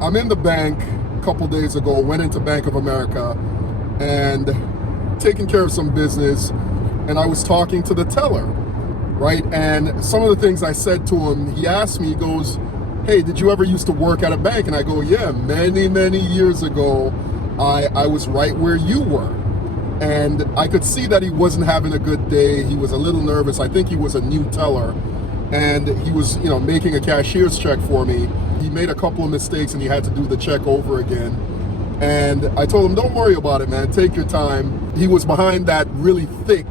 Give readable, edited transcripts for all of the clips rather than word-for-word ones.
I'm in the bank a couple days ago, went into Bank of America and taking care of some business, and I was talking to the teller, right? And some of the things I said to him, he asked me, he goes, "Hey, did you ever used to work at a bank?" And I go, "Yeah, many years ago, I was right where you were." And I could see that he wasn't having a good day. He was a little nervous. I think he was a new teller, and he was, making a cashier's check for me. He made a couple of mistakes and he had to do the check over again. And I told him, "Don't worry about it, man. Take your time." He was behind that really thick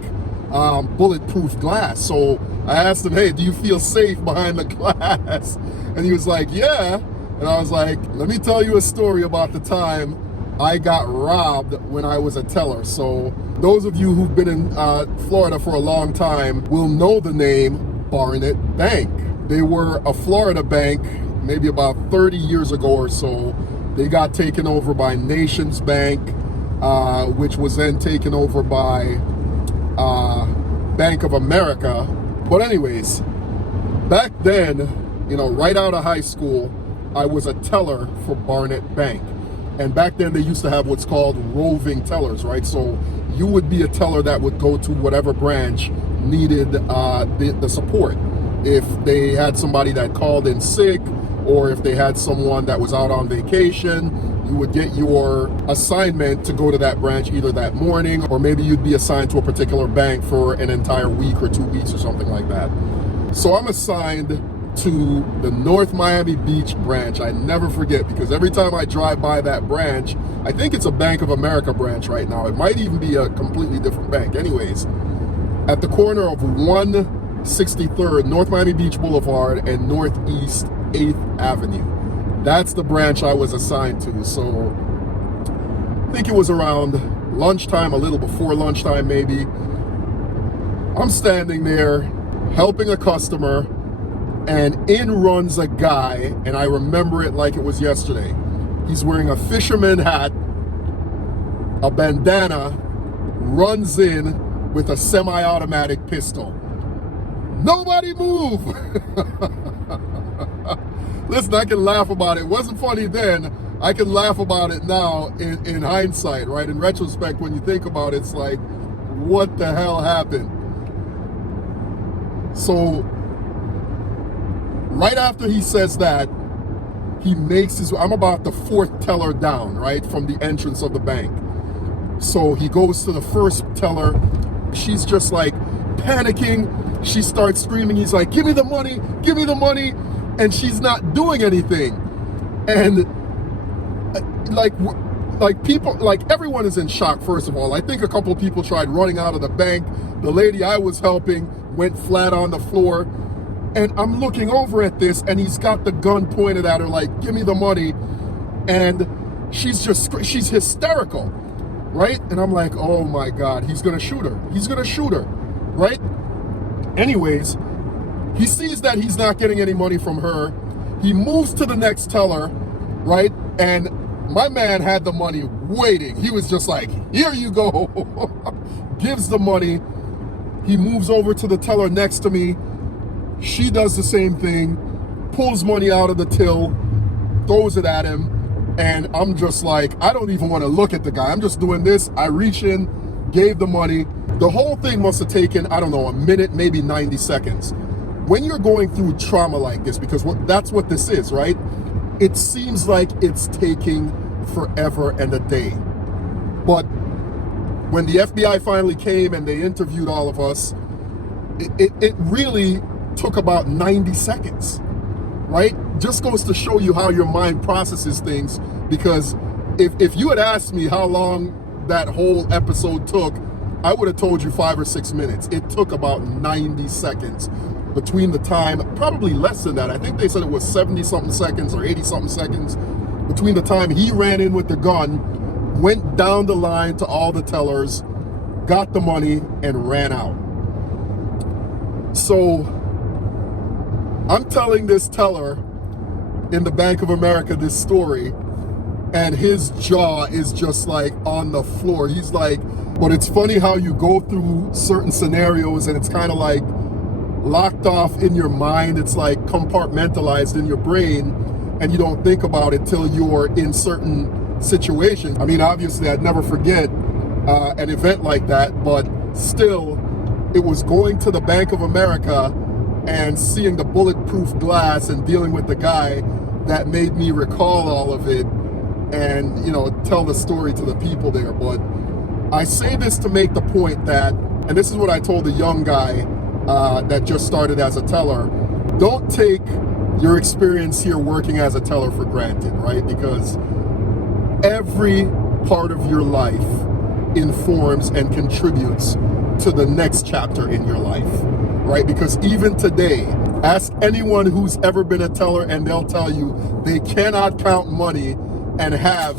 bulletproof glass. So I asked him, "Hey, do you feel safe behind the glass?" And he was like, "Yeah." And I was like, "Let me tell you a story about the time I got robbed when I was a teller." So those of you who've been in Florida for a long time will know the name Barnett Bank. They were a Florida bank maybe about 30 years ago or so. They got taken over by Nations Bank, which was then taken over by Bank of America. But anyways, back then, right out of high school, I was a teller for Barnett Bank. And back then they used to have what's called roving tellers, right? So you would be a teller that would go to whatever branch needed the support. If they had somebody that called in sick, or if they had someone that was out on vacation, you would get your assignment to go to that branch either that morning, or maybe you'd be assigned to a particular bank for an entire week or 2 weeks or something like that. So I'm assigned to the North Miami Beach branch. I never forget, because every time I drive by that branch, I think it's a Bank of America branch right now. It might even be a completely different bank. Anyways, at the corner of 163rd, North Miami Beach Boulevard, and Northeast 8th Avenue. That's the branch I was assigned to. So I think it was around lunchtime, a little before lunchtime maybe. I'm standing there helping a customer, and in runs a guy, and I remember it like it was yesterday. He's wearing a fisherman hat, a bandana, runs in with a semi-automatic pistol. "Nobody move!" Listen, I can laugh about it. It wasn't funny then. I can laugh about it now in hindsight, right? In retrospect, when you think about it, it's like, what the hell happened? So right after he says that, he makes I'm about the fourth teller down, right, from the entrance of the bank. So he goes to the first teller. She's just like panicking. She starts screaming. He's like, "Give me the money, give me the money." And she's not doing anything. And like people, like everyone is in shock, first of all. I think a couple of people tried running out of the bank. The lady I was helping went flat on the floor. And I'm looking over at this, and he's got the gun pointed at her like, "Give me the money." And she's hysterical, right? And I'm like, oh my God, he's gonna shoot her. He's gonna shoot her, right? Anyways, he sees that he's not getting any money from her. He moves to the next teller, right? And my man had the money waiting. He was just like, "Here you go." Gives the money. He moves over to the teller next to me. She does the same thing, pulls money out of the till, throws it at him. And I'm just like, I don't even want to look at the guy. I'm just doing this. I reach in, gave the money. The whole thing must have taken, I don't know, a minute, maybe 90 seconds. When you're going through trauma like this, because that's what this is, right? It seems like it's taking forever and a day. But when the FBI finally came and they interviewed all of us, it really took about 90 seconds, right? Just goes to show you how your mind processes things. Because if you had asked me how long that whole episode took, I would have told you 5 or 6 minutes. It took about 90 seconds between the time, probably less than that. I think they said it was 70 something seconds or 80 something seconds between the time he ran in with the gun, went down the line to all the tellers, got the money, and ran out. So I'm telling this teller in the Bank of America this story, and his jaw is just like on the floor. He's like, but it's funny how you go through certain scenarios and it's kind of like locked off in your mind. It's like compartmentalized in your brain. and you don't think about it till you're in certain situations. I mean, obviously, I'd never forget an event like that, but still, it was going to the Bank of America and seeing the bulletproof glass and dealing with the guy that made me recall all of it and, you know, tell the story to the people there. But I say this to make the point that, and this is what I told the young guy that just started as a teller, don't take your experience here working as a teller for granted, right? Because every part of your life informs and contributes to the next chapter in your life, right? Because even today, ask anyone who's ever been a teller and they'll tell you they cannot count money and have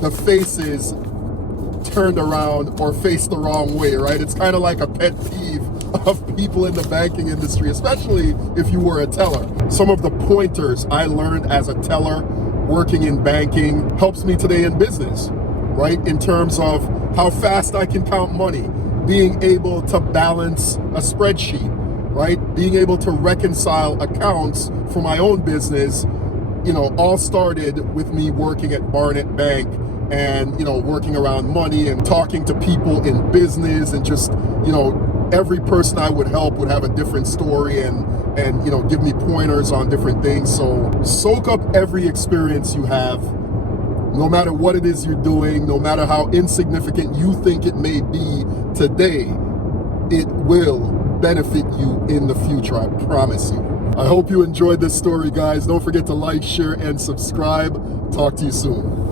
the faces turned around or faced the wrong way, right? It's kind of like a pet peeve of people in the banking industry, especially if you were a teller. Some of the pointers I learned as a teller working in banking helps me today in business, right? In terms of how fast I can count money, being able to balance a spreadsheet, right? Being able to reconcile accounts for my own business, you know, all started with me working at Barnett Bank and, you know, working around money and talking to people in business, and just, you know, every person I would help would have a different story and you know, give me pointers on different things. So soak up every experience you have, no matter what it is you're doing, no matter how insignificant you think it may be today, it will benefit you in the future, I promise you. I hope you enjoyed this story, guys. Don't forget to like, share, and subscribe. Talk to you soon.